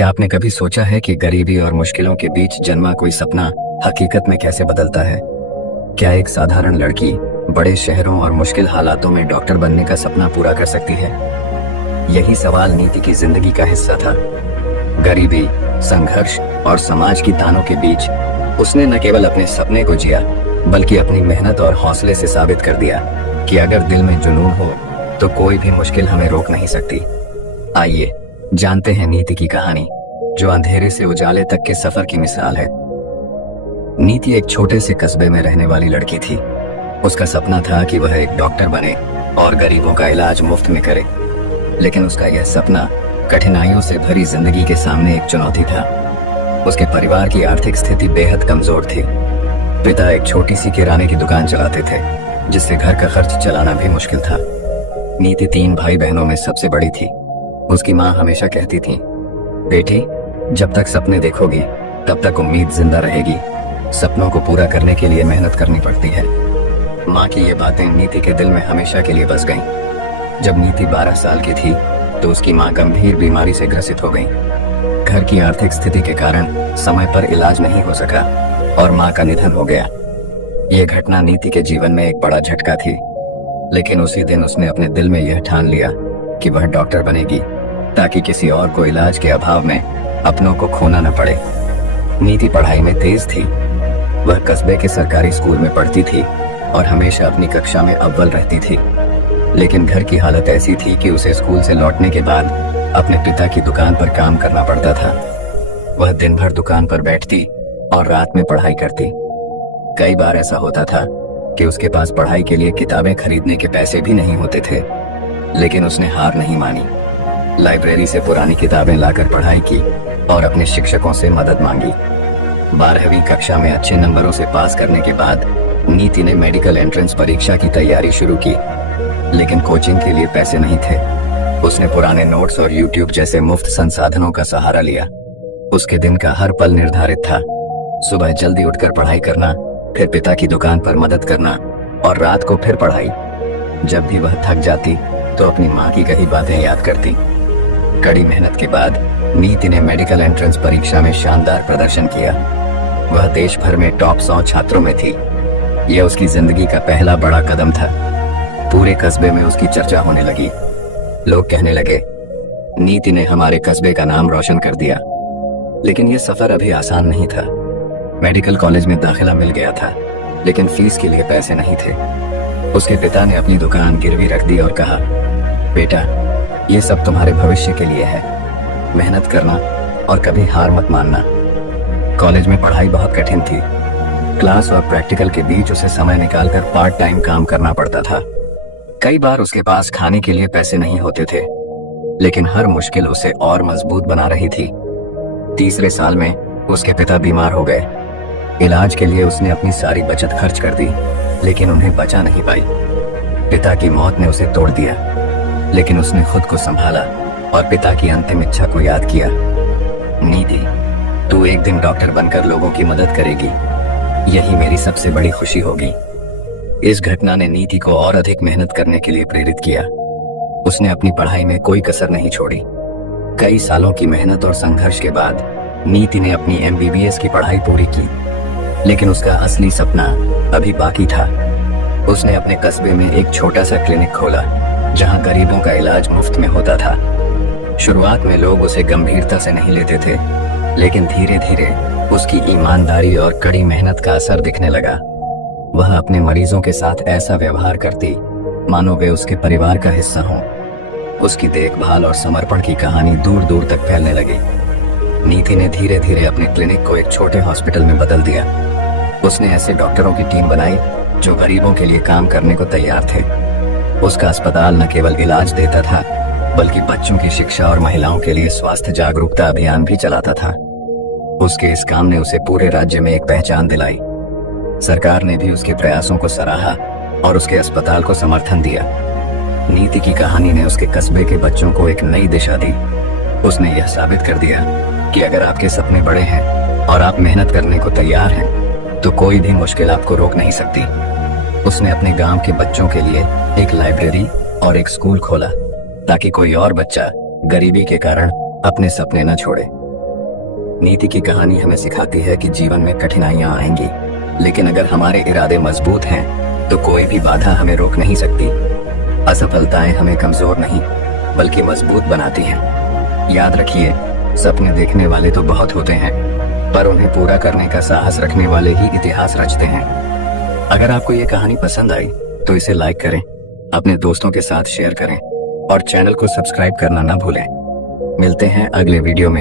क्या आपने कभी सोचा है कि गरीबी और मुश्किलों के बीच जन्मा कोई सपना हकीकत में कैसे बदलता है? क्या एक साधारण लड़की बड़े शहरों और मुश्किल हालातों में डॉक्टर बनने का सपना पूरा कर सकती है? यही सवाल नीति की जिंदगी का हिस्सा था। गरीबी, संघर्ष और समाज की तानों के बीच उसने न केवल अपने सपने को जिया, बल्कि अपनी मेहनत और हौसले से साबित कर दिया कि अगर दिल में जुनून हो तो कोई भी मुश्किल हमें रोक नहीं सकती। आइए जानते हैं नीति की कहानी, जो अंधेरे से उजाले तक के सफर की मिसाल है। नीति एक छोटे से कस्बे में रहने वाली लड़की थी। उसका सपना था कि वह एक डॉक्टर बने और गरीबों का इलाज मुफ्त में करे। लेकिन उसका यह सपना कठिनाइयों से भरी जिंदगी के सामने एक चुनौती था। उसके परिवार की आर्थिक स्थिति बेहद कमजोर थी। पिता एक छोटी सी किराने की दुकान चलाते थे, जिससे घर का खर्च चलाना भी मुश्किल था। नीति 3 भाई बहनों में सबसे बड़ी थी। उसकी माँ हमेशा कहती थी, बेटी, जब तक सपने देखोगी तब तक उम्मीद जिंदा रहेगी। सपनों को पूरा करने के लिए मेहनत करनी पड़ती है। माँ की ये बातें नीति के दिल में हमेशा के लिए बस गईं। जब नीति 12 साल की थी तो उसकी माँ गंभीर बीमारी से ग्रसित हो गई। घर की आर्थिक स्थिति के कारण समय पर इलाज नहीं हो सका और माँ का निधन हो गया। ये घटना नीति के जीवन में एक बड़ा झटका थी। लेकिन उसी दिन उसने अपने दिल में यह ठान लिया कि वह डॉक्टर बनेगी, ताकि किसी और को इलाज के अभाव में अपनों को खोना न पड़े। नीति पढ़ाई में तेज थी। वह कस्बे के सरकारी स्कूल में पढ़ती थी और हमेशा अपनी कक्षा में अव्वल रहती थी। लेकिन घर की हालत ऐसी थी कि उसे स्कूल से लौटने के बाद अपने पिता की दुकान पर काम करना पड़ता था। वह दिन भर दुकान पर बैठती और रात में पढ़ाई करती। कई बार ऐसा होता था कि उसके पास पढ़ाई के लिए किताबें खरीदने के पैसे भी नहीं होते थे। लेकिन उसने हार नहीं मानी। लाइब्रेरी से पुरानी किताबें लाकर पढ़ाई की और अपने शिक्षकों से मदद मांगी। 12वीं कक्षा में अच्छे नंबरों से पास करने के बाद नीति ने मेडिकल एंट्रेंस परीक्षा की तैयारी शुरू की। लेकिन कोचिंग के लिए पैसे नहीं थे। उसने पुराने नोट्स और यूट्यूब जैसे मुफ्त संसाधनों का सहारा लिया। उसके दिन का हर पल निर्धारित था। सुबह जल्दी उठकर पढ़ाई करना, फिर पिता की दुकान पर मदद करना और रात को फिर पढ़ाई। जब भी वह थक जाती तो अपनी माँ की कही बातें याद करती। कड़ी मेहनत के बाद नीति ने मेडिकल एंट्रेंस परीक्षा में शानदार प्रदर्शन किया। वह देश भर में टॉप 100 छात्रों में थी। यह उसकी जिंदगी का पहला बड़ा कदम था। पूरे कस्बे में उसकी चर्चा होने लगी। लोग कहने लगे, नीति ने हमारे कस्बे का नाम रोशन कर दिया। लेकिन यह सफर अभी आसान नहीं था। मेडिकल कॉलेज में दाखिला मिल गया था, लेकिन फीस के लिए पैसे नहीं थे। उसके पिता ने अपनी दुकान गिरवी रख दी और कहा, बेटा, ये सब तुम्हारे भविष्य के लिए है। मेहनत करना और कभी हार मत मानना। कॉलेज में पढ़ाई बहुत कठिन थी। क्लास और प्रैक्टिकल के बीच उसे समय निकालकर पार्ट टाइम काम करना पड़ता था। कई बार उसके पास खाने के लिए पैसे नहीं होते थे। लेकिन हर मुश्किल उसे और मजबूत बना रही थी। तीसरे साल में उसके पिता बीमार हो गए। इलाज के लिए उसने अपनी सारी बचत खर्च कर दी, लेकिन उन्हें बचा नहीं पाई। पिता की मौत ने उसे तोड़ दिया। लेकिन उसने खुद को संभाला और पिता की अंतिम इच्छा को याद किया। नीति, तू एक दिन डॉक्टर बनकर लोगों की मदद करेगी। यही मेरी सबसे बड़ी खुशी होगी। इस घटना ने नीति को और अधिक मेहनत करने के लिए प्रेरित किया। उसने अपनी पढ़ाई में कोई कसर नहीं छोड़ी। कई सालों की मेहनत और संघर्ष के बाद नीति ने अपनी MBBS की पढ़ाई पूरी की। लेकिन उसका असली सपना अभी बाकी था। उसने अपने कस्बे में एक छोटा सा क्लिनिक खोला, जहां गरीबों का इलाज मुफ्त में होता था। शुरुआत में लोग उसे गंभीरता से नहीं लेते थे, लेकिन धीरे धीरे उसकी ईमानदारी और कड़ी मेहनत का असर दिखने लगा। वह अपने मरीजों के साथ ऐसा व्यवहार करती मानो वे उसके परिवार का हिस्सा हों। उसकी देखभाल और समर्पण की कहानी दूर दूर तक फैलने लगी। नीति ने धीरे धीरे अपने क्लिनिक को एक छोटे हॉस्पिटल में बदल दिया। उसने ऐसे डॉक्टरों की टीम बनाई जो गरीबों के लिए काम करने को तैयार थे। उसका अस्पताल न केवल इलाज देता था, बल्कि बच्चों की शिक्षा और महिलाओं के लिए स्वास्थ्य जागरूकता अभियान भी चलाता था। उसके इस काम ने उसे पूरे राज्य में एक पहचान दिलाई। सरकार ने भी उसके प्रयासों को सराहा और उसके अस्पताल को समर्थन दिया। नीति की कहानी ने उसके कस्बे के बच्चों को एक नई दिशा दी। उसने यह साबित कर दिया कि अगर आपके सपने बड़े हैं और आप मेहनत करने को तैयार हैं, तो कोई भी मुश्किल आपको रोक नहीं सकती। उसने अपने गांव के बच्चों के लिए एक लाइब्रेरी और एक स्कूल खोला, ताकि कोई और बच्चा गरीबी के कारण अपने सपने न छोड़े। नीति की कहानी हमें सिखाती है कि जीवन में कठिनाइयां आएंगी, लेकिन अगर हमारे इरादे मजबूत हैं तो कोई भी बाधा हमें रोक नहीं सकती। असफलताएं हमें कमजोर नहीं बल्कि मजबूत बनाती हैं। याद रखिए, सपने देखने वाले तो बहुत होते हैं, पर उन्हें पूरा करने का साहस रखने वाले ही इतिहास रचते हैं। अगर आपको ये कहानी पसंद आई तो इसे लाइक करें, अपने दोस्तों के साथ शेयर करें और चैनल को सब्सक्राइब करना ना भूलें। मिलते हैं अगले वीडियो में।